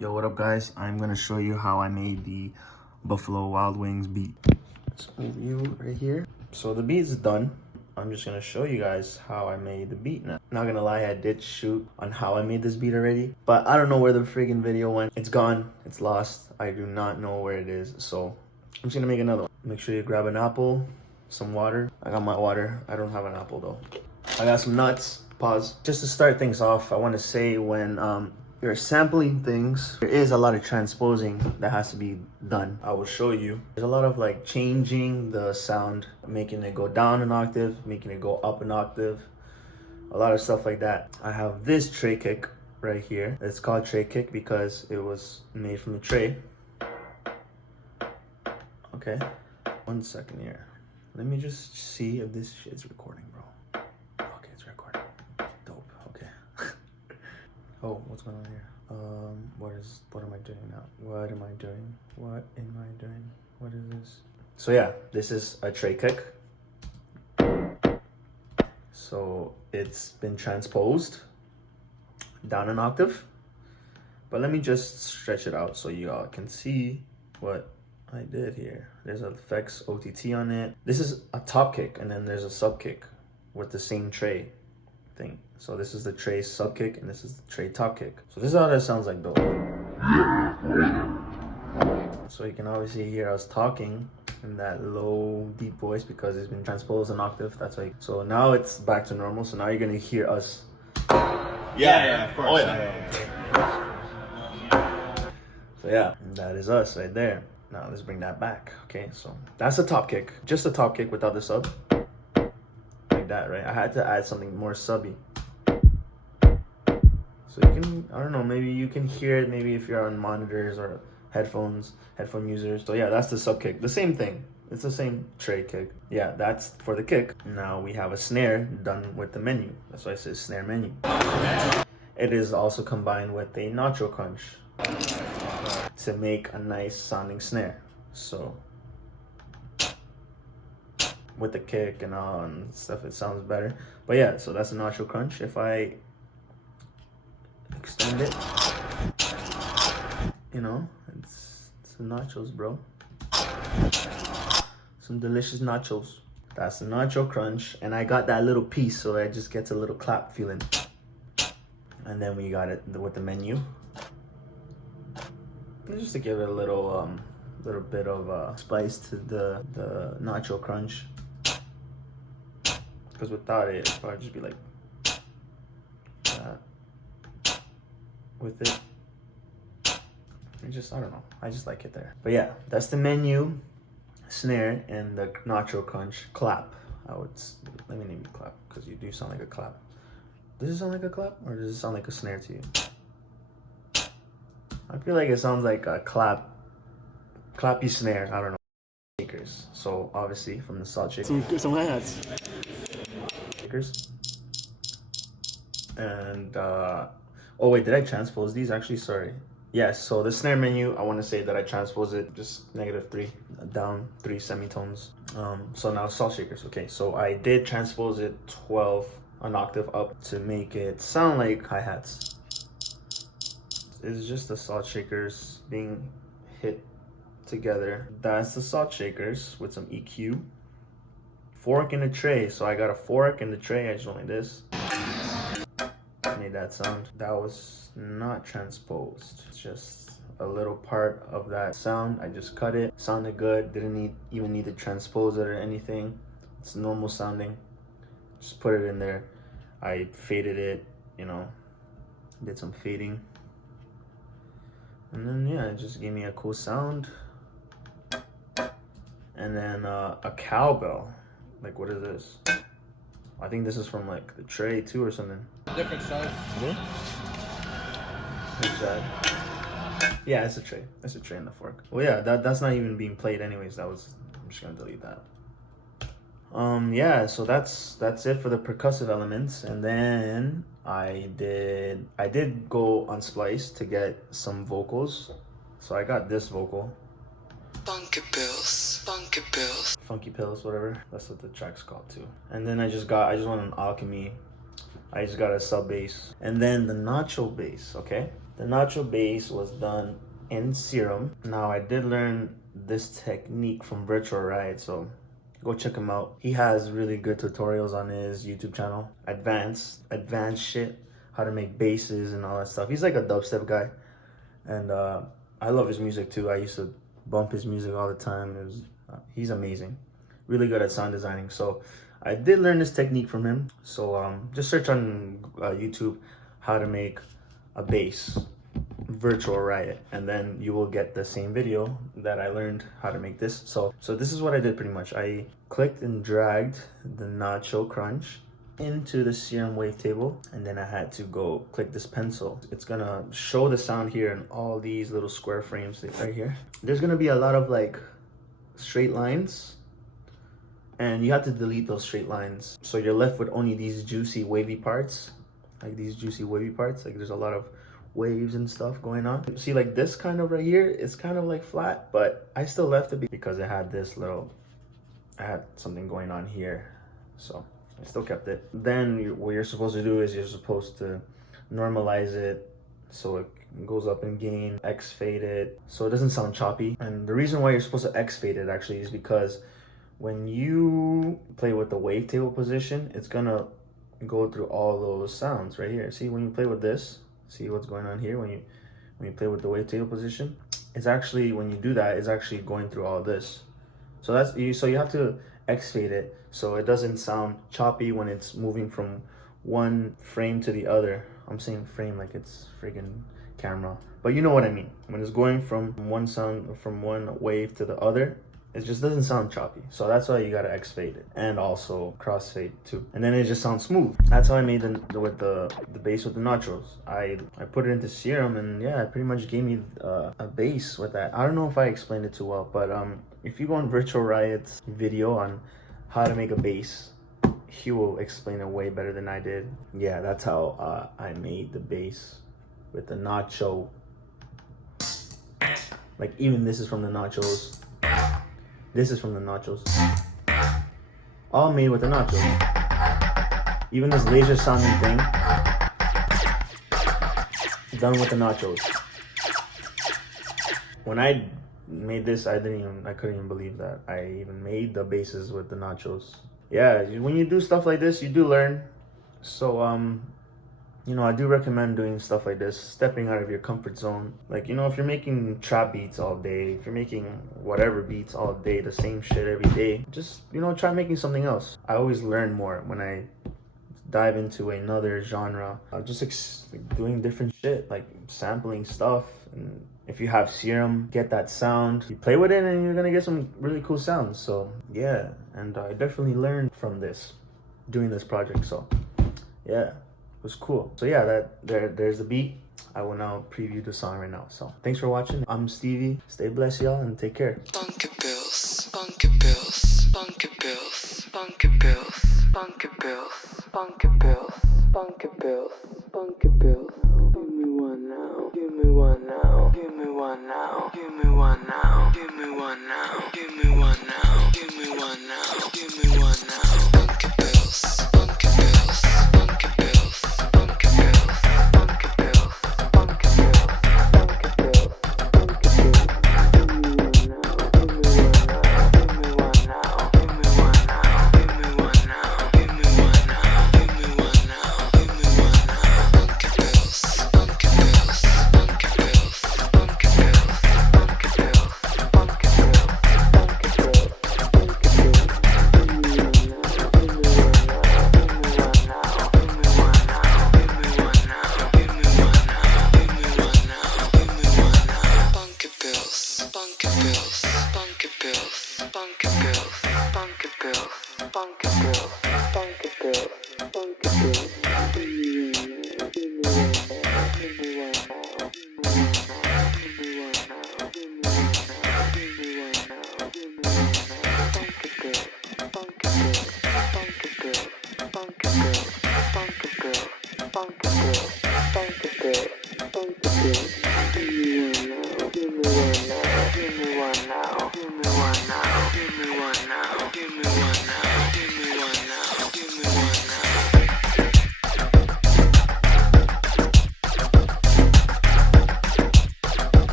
Yo, what up guys? I'm gonna show you how I made the Buffalo Wild Wings beat. Let's move you right here. So the beat is done. I'm just gonna show you guys how I made the beat now. Not gonna lie, I did shoot on how I made this beat already, but I don't know where the freaking video went. It's gone, it's lost. I do not know where it is, so I'm just gonna make another one. Make sure you grab an apple, some water. I got my water. I don't have an apple though. I got some nuts. Pause. Just to start things off, I want to say when you're sampling things, there is a lot of transposing that has to be done. I will show you. There's a lot of like changing the sound, making it go down an octave, making it go up an octave, a lot of stuff like that. I have this tray kick right here. It's called tray kick because it was made from the tray. Okay, 1 second here. Let me just see if this shit's recording, bro. Okay, it's recording. Dope, okay. Oh, what's going on here? What am I doing now? What am I doing? What am I doing? What is this? So yeah, this is a tray kick. So it's been transposed down an octave. But let me just stretch it out so you all can see what I did here. There's an effects OTT on it. This is a top kick and then there's a sub kick with the same tray thing. So this is the tray sub kick and this is the tray top kick. So this is how that sounds like though. So you can obviously hear us talking in that low deep voice because it's been transposed an octave. That's why. So now it's back to normal. So now you're gonna hear us. Yeah, of course. Oh, yeah. So yeah, that is us right there. Now let's bring that back. Okay, so that's a top kick. Just a top kick without the sub. Like that, right? I had to add something more subby. So you can, I don't know, maybe you can hear it maybe if you're on monitors or headphone users. So yeah, that's the sub kick. The same thing. It's the same tray kick. Yeah, that's for the kick. Now we have a snare done with the menu. That's why it says snare menu. It is also combined with a nacho crunch to make a nice sounding snare. So with the kick and all and stuff, it sounds better. But yeah, so that's a nacho crunch. If I extend it, you know, it's the nachos, bro. Some delicious nachos. That's the nacho crunch, and I got that little piece, so it just gets a little clap feeling. And then we got it with the menu, just to give it a little bit of spice to the nacho crunch. Because without it, it'd probably just be like that. With it, I don't know, I just like it there. But yeah, that's the menu, snare, and the nacho crunch clap. Let me name it clap, because you do sound like a clap. Does it sound like a clap, or does it sound like a snare to you? I feel like it sounds like a clappy snare, I don't know. Shakers, so obviously from the salt shakers. Some hi-hats. Shakers. And oh wait, did I transpose these? Actually, sorry. Yes, so the snare menu, I want to say that I transposed it just -3, down 3 semitones. So now salt shakers. Okay, so I did transpose it 12 an octave up to make it sound like hi-hats. It's just the salt shakers being hit together. That's the salt shakers with some EQ. Fork in the tray. So I got a fork in the tray. I just went like this. Made that sound. That was not transposed. It's just a little part of that sound. I just cut it. Sounded good. Didn't even need to transpose it or anything. It's normal sounding. Just put it in there. I faded it, you know, did some fading. And then yeah, it just gave me a cool sound. And then a cowbell. Like, what is this? I think this is from like the tray too or something. Different size. Yeah, it's a tray. It's a tray and the fork. Well, yeah, that's not even being played anyways. I'm just gonna delete that. Yeah, so that's it for the percussive elements. And then I did go on Splice to get some vocals. So I got this vocal. Funky Pills, whatever. That's what the track's called too. And then I just went on Alchemy. I just got a sub bass. And then the nacho bass, okay? The nacho bass was done in Serum. Now I did learn this technique from Virtual Riot, so go check him out. He has really good tutorials on his YouTube channel. Advanced shit, how to make basses and all that stuff. He's like a dubstep guy, and I love his music too. I used to bump his music all the time. He's amazing, really good at sound designing. So I did learn this technique from him. So just search on YouTube how to make a bass, Virtual Riot, and then you will get the same video that I learned how to make this. So this is what I did pretty much. I clicked and dragged the Nacho Crunch into the Serum wavetable, and then I had to go click this pencil. It's gonna show the sound here in all these little square frames right here. There's gonna be a lot of like straight lines, and you have to delete those straight lines. So you're left with only these juicy wavy parts, like these juicy wavy parts. Like there's a lot of waves and stuff going on. See, like this kind of right here, it's kind of like flat, but I still left it because it had this little, I had something going on here. So I still kept it. Then what you're supposed to do is you're supposed to normalize it so it goes up in gain, X fade it so it doesn't sound choppy. And the reason why you're supposed to X fade it actually is because when you play with the wavetable position, it's gonna go through all those sounds right here. See, when you play with this, see what's going on here when you play with the wavetable position, it's actually, when you do that, it's actually going through all this. So that's so you have to X fade it so it doesn't sound choppy when it's moving from one frame to the other. I'm saying frame like it's friggin' camera, but you know what I mean. When it's going from one sound, from one wave to the other, it just doesn't sound choppy. So that's why you gotta X fade it, and also cross fade too, and then it just sounds smooth. That's how I made with the bass with the nachos. I put it into Serum, and yeah, it pretty much gave me a bass with that. I don't know if I explained it too well, but if you go on Virtual Riot's video on how to make a bass, he will explain it way better than I did. Yeah, that's how I made the bass with the nacho. Like even this is from the nachos. This is from the nachos. All made with the nachos. Even this laser sounding thing, done with the nachos. When I made this, I couldn't even believe that I even made the basses with the nachos. Yeah, when you do stuff like this, you do learn. So you know, I do recommend doing stuff like this, stepping out of your comfort zone. Like, you know, if you're making trap beats all day, if you're making whatever beats all day, the same shit every day, just, you know, try making something else. I always learn more when I dive into another genre. Just doing different shit, like sampling stuff. And if you have Serum, get that sound, you play with it and you're gonna get some really cool sounds. So yeah, and I definitely learned from this, doing this project. So yeah, it was cool. So yeah, there's the beat. I will now preview the song right now. So thanks for watching. I'm Stevie. Stay blessed, y'all, and take care. Bunker Bills, Bunker Bills, Bunker Bills, Bunker Bills, Bunker Bills, Bunker Bills, Bunker Bills, Bunker Bills. Give me one now.